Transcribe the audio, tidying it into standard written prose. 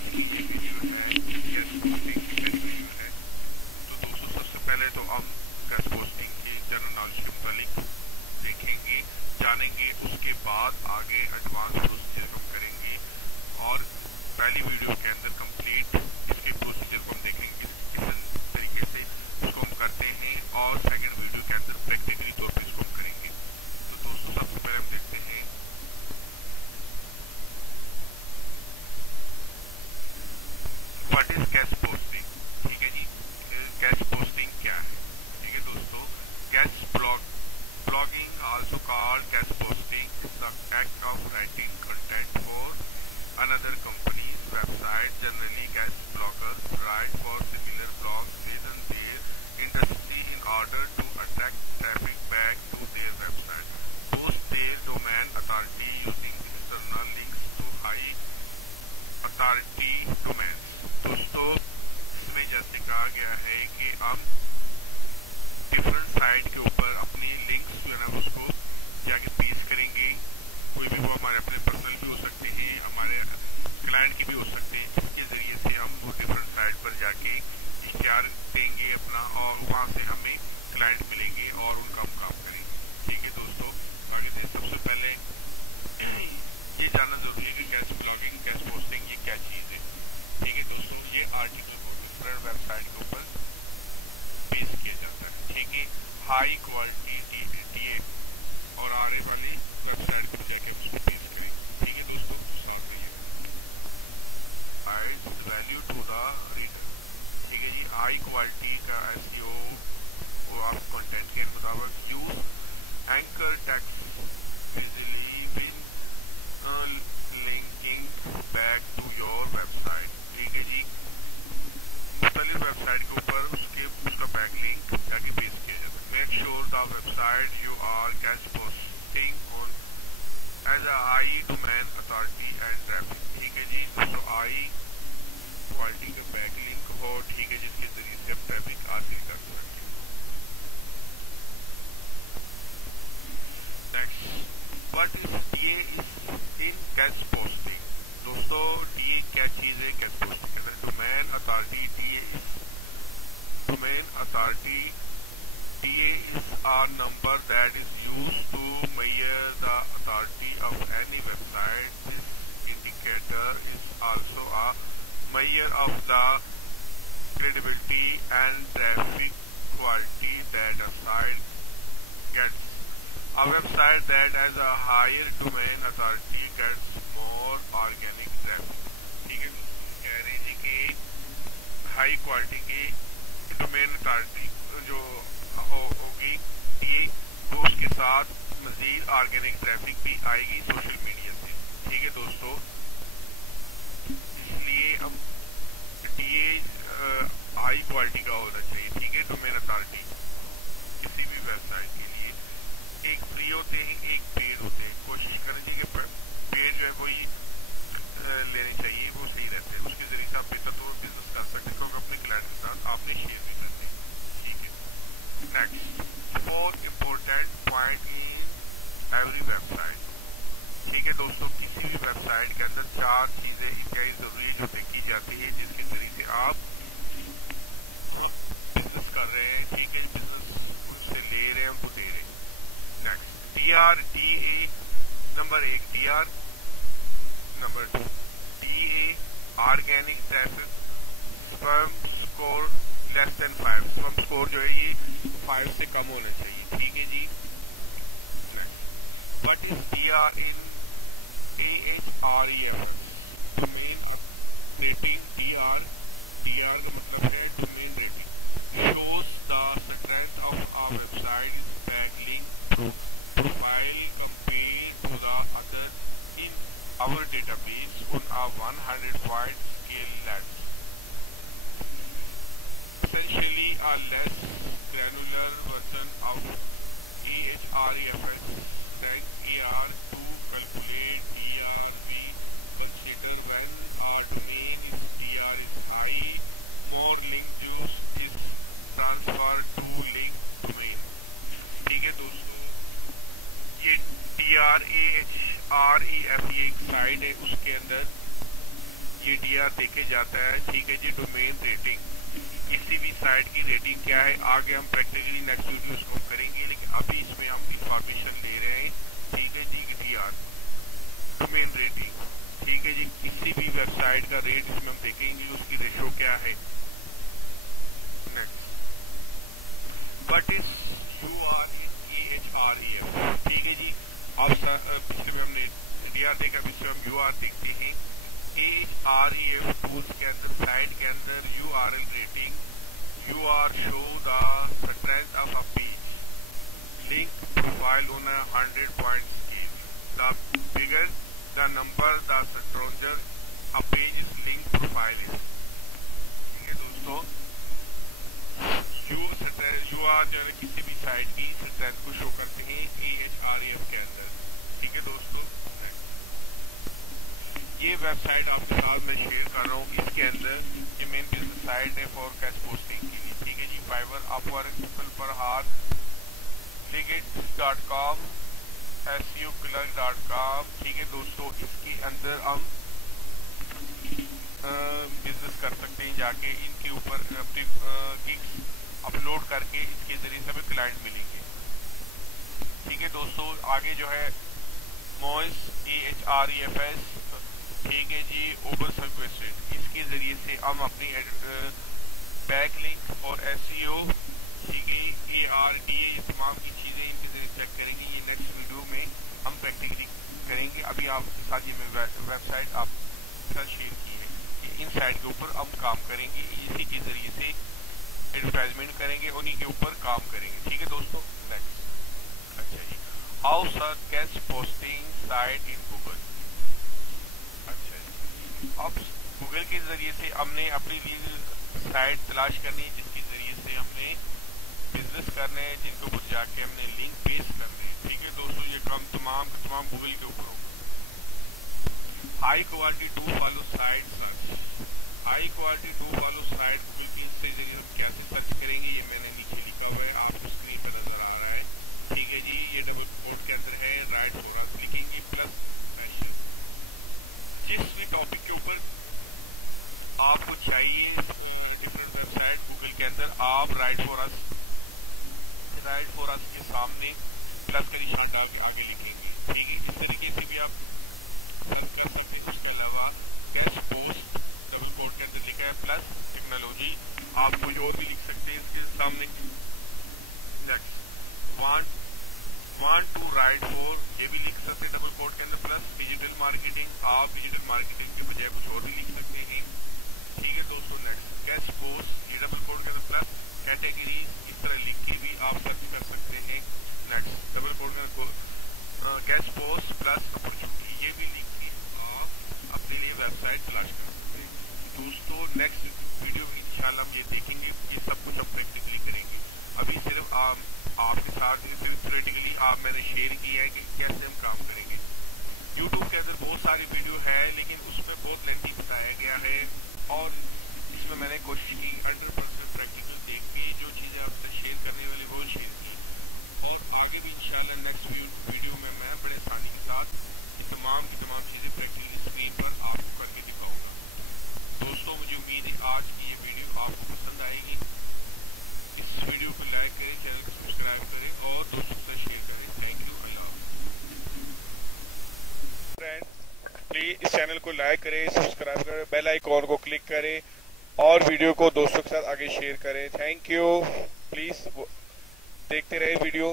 आज की ये वीडियो है कैश पोस्टिंग के वीडियो है। तो दोस्तों सबसे पहले तो हम कैश पोस्टिंग के जनरल नॉलेज के मुतालिक देखेंगे, जानेंगे, उसके बाद आगे एडवांस प्रोसीजर हम करेंगे और पहली वीडियो के अंदर कंप्लीट इसके प्रोसीजर को हम देखेंगे किस तरीके से उसको हम करते हैं और सेकंड वीडियो के अंदर प्रैक्टिकली तौर पर इसको हम करेंगे। तो दोस्तों सबसे पहले हम देखते हैं व्हाट इज कैश पोस्टिंग। ठीक है जी, कैश पोस्टिंग क्या है। ठीक है दोस्तों, cash blogging also called cash posting is the act of writing content for another companies website. Generally cash bloggers right for similar blogs within their industry in order to attract traffic back to their website, boost their domain authority using external links to high authority domains। दोस्तों इसमें जैसे कहा गया है कि हम different site के ऊपर अपनी लिंक्स जो है ना उसको जाके पेस्ट करेंगे। कोई भी वो हमारे अपने पर्सनल भी हो सकते हैं, हमारे क्लाइंट की भी हो सकते हैं, जिसके जरिए से हम वो डिफरेंट साइट पर जाके इश्तिहार देंगे अपना और वहाँ से हमें क्लाइंट मिलेंगे और उनका हम काम करेंगे। ठीक है दोस्तों, आगे से सबसे पहले ये जानना जरूरी है कि कैश ब्लॉगिंग कैश पोस्टिंग ये क्या चीज है। ठीक है दोस्तों, ये आर्टिकल को डिफरेंट वेबसाइट के ऊपर पेश किया जाता है। ठीक है, हाई क्वालिटी टीए और आने वाली वेबसाइट पर जाके उसको पेश करें। ठीक है दोस्तों, साथ में वैल्यू टू द रीडर। ठीक है जी, हाई क्वालिटी का एसईओ वो आप कंटेंट के मुताबिक use anchor text easily win linking back to your website. ठीक है जी, मुख्तलिफ वेबसाइट के ऊपर उसका बैक लिंक जाके पेश किया जाता है। Make sure the website you are cash posting on has a high domain authority and traffic. ठीक है जी, तो हाई क्वालिटी का बैक लिंक हो, ठीक है, जिसके जरिए से आप ट्रैफिक हासिल कर सकते हैं। Next, what is TA in cash posting. दोस्तों टीए क्या चीज है कैश पोस्टिंग के अंदर। Domain authority TA domain authority TA is a number that is used to measure the authority of any website. This indicator is also a measure of the credibility and traffic quality that a site gets. A website that has a higher domain authority gets more organic traffic। ठीक है, कह रहे हैं कि high quality की domain authority जो होगी ये तो उसके साथ मजीद ऑर्गेनिक ट्रैफिक भी आएगी सोशल मीडिया से। ठीक है दोस्तों, इसलिए हम टीए हाई क्वालिटी का होना चाहिए। ठीक है, डोमेन अथॉरिटी किसी भी वेबसाइट के लिए एक फ्री होते हैं एक पेड होते हैं। कोशिश करनी चाहिए कि पेड जो है वो ही लेनी चाहिए, वो सही रहते हैं। उसके जरिए से आप बेहतर तौर पर बिजनेस कर सकते हैं क्योंकि अपने क्लाइंट के साथ आपने शेयर भी करते हैं। ठीक है, next, 4 important point in every website. ठीक है दोस्तों, किसी भी वेबसाइट के अंदर 4 चीजें इंतहाई जरूरी जो देखी जाती है जिसके जरिए से आप बिजनेस कर रहे हैं। ठीक है, बिजनेस उनसे ले रहे हैं, उनको दे रहे हैं। Next, TR TA number 1 TR, number 2 TA organic traffic, sperm score less than 5। Sperm score जो है ये 5 से कम होना चाहिए। ठीक है जी, next, what is TR in AHREF domain rating. TR का मतलब है domain rating, shows the strength of a website is backlink profile compared to the other in our database on a 100-point scale lens. Essentially a less granular version of AHREFS than AR to calculate TR. We consider when a domain is TR is high, more link juice is transferred to link domain। ठीक है दोस्तों, ये TRAHREF एक site है, उसके अंदर ये D R देखे जाता है, ठीक है जी। डोमेन रेटिंग, किसी भी साइट की रेटिंग क्या है, आगे हम प्रैक्टिकली नेक्स्ट वीडियोस को करेंगे, लेकिन अभी इसमें हम इंफॉर्मेशन ले रहे हैं, ठीक है जी। डीआर डोमेन रेटिंग, ठीक है जी। किसी भी वेबसाइट का रेट इसमें हम देखेंगे, उसकी रेशो क्या है। नेक्स्ट, व्हाट इज UREF, ठीक है जी। अब पिछले में हमने डीआर देखा, पिछले हम यूआर देखते हैं। AHREF टूल्स के अंदर, साइट के अंदर URL rating, UR show the strength of a page, link profile on a 100-point scale, the bigger the number the stronger a page's link profile is, ठीक है दोस्तों। UR जो है किसी भी साइट की स्ट्रेंथ को शो करते हैं AHREF के अंदर, ठीक है दोस्तों। ये वेबसाइट आपके साथ मैं शेयर कर रहा हूँ, इसके अंदर ये मेन बिजनेस साइट है फॉर कैश पोस्टिंग के लिए, ठीक है जी। Fibre, Upwork, PeoplePerHack, Linkit.com, SEOclerk.com, ठीक है दोस्तों। इसके अंदर हम बिजनेस कर सकते हैं, जाके इनके ऊपर अपनी गिग्स अपलोड करके इसके जरिए से हमें क्लाइंट मिलेंगे, ठीक है दोस्तों। आगे जो है मोइस AHREFS, ठीक है जी, ओपन सर्कुलेशन, इसके जरिए से हम अपनी बैक लिंक और SEO, ठीक है, ARDA, ये तमाम की चीजें इनके जरिए चेक करेंगे। ये नेक्स्ट वीडियो में हम प्रैक्टिकली करेंगे। अभी आपके साथ ये वेबसाइट आपके साथ शेयर की है, इन साइट के ऊपर हम काम करेंगे, इसी के जरिए से एडवर्टाइजमेंट करेंगे, उन्हीं के ऊपर काम करेंगे, ठीक है दोस्तों। नेक्स्ट, अच्छा जी, how sir cash posting site in Google. अच्छा जी, अब गूगल के जरिए से हमने अपनी लिए साइट तलाश करनी है, जिसके जरिए से हमने बिजनेस करने हैं, जिनके ऊपर जाके हमने लिंक पेस्ट करने हैं, ठीक है दोस्तों। ये काम तमाम गूगल के ऊपर होगा। High quality do follow site search, high quality do follow site Google के जरिए हम कैसे सर्च करेंगे, ये मैंने नीचे लिखा हुआ है, आपको स्क्रीन पर नजर आ रहा है, ठीक है जी। ये डबल कोट के अंदर है, राइट फॉर अस लिखेंगे प्लस पैशन, जिस भी टॉपिक के ऊपर आपको चाहिए डिफरेंट वेबसाइट गूगल के अंदर, आप राइट फॉर अस के सामने प्लस का निशान डाल के आगे लिखेंगे, ठीक है। इस तरीके से भी आप सर्च कर सकते हैं। उसके अलावा कैश पोस्ट डबल कोट के अंदर लिखा है प्लस टेक्नोलॉजी, आप कुछ और भी लिख सकते हैं इसके सामने। Next, want to write for, ये भी लिख सकते हैं डबल कोट के अंदर प्लस डिजिटल मार्केटिंग, आप डिजिटल मार्केटिंग के बजाय कुछ और भी लिख सकते हैं, ठीक है दोस्तों। नेक्स्ट, कैश पोस्ट, ये डबल कोट के अंदर प्लस कैटेगरीज, इस तरह लिख के भी आप सर्च कर सकते हैं। नेक्स्ट, डबल कोट के अंदर कैश पोस्ट प्लस अपॉर्चुनिटी, ये भी लिख के आप अपने लिए वेबसाइट तलाश कर सकते हैं दोस्तों। नेक्स्ट वीडियो में इंशाल्लाह हम ये देखेंगे, ये सब कुछ हम प्रैक्टिकली करेंगे। अभी सिर्फ आपके साथ सिर्फ थ्योरेटिकली मैंने शेयर किया है कि कैसे हम काम करेंगे। यूट्यूब के अंदर बहुत सारी वीडियो है, लेकिन उसमें बहुत लेंथी बताया गया है, और इसमें मैंने कोशिश की 100% प्रैक्टिकल देख के जो चीजें आपसे शेयर करने वाली वो शेयर की, और आगे भी इंशाल्लाह नेक्स्ट वीडियो में मैं बड़े आसानी के साथ ये तमाम की तमाम चीजें प्रैक्टिकली स्क्रीन पर आपको करके दिखाऊंगा दोस्तों। मुझे उम्मीद है आज की ये वीडियो आपको पसंद आएगी। इस वीडियो को लाइक करें, चैनल को सब्सक्राइब करें और दोस्तों के साथ शेयर करें। Thank you. फ्रेंड्स, प्लीज इस चैनल को लाइक करें, सब्सक्राइब करें, बेल आइकॉन को क्लिक करें और वीडियो को दोस्तों के साथ आगे शेयर करें। Thank you. प्लीज देखते रहे वीडियो।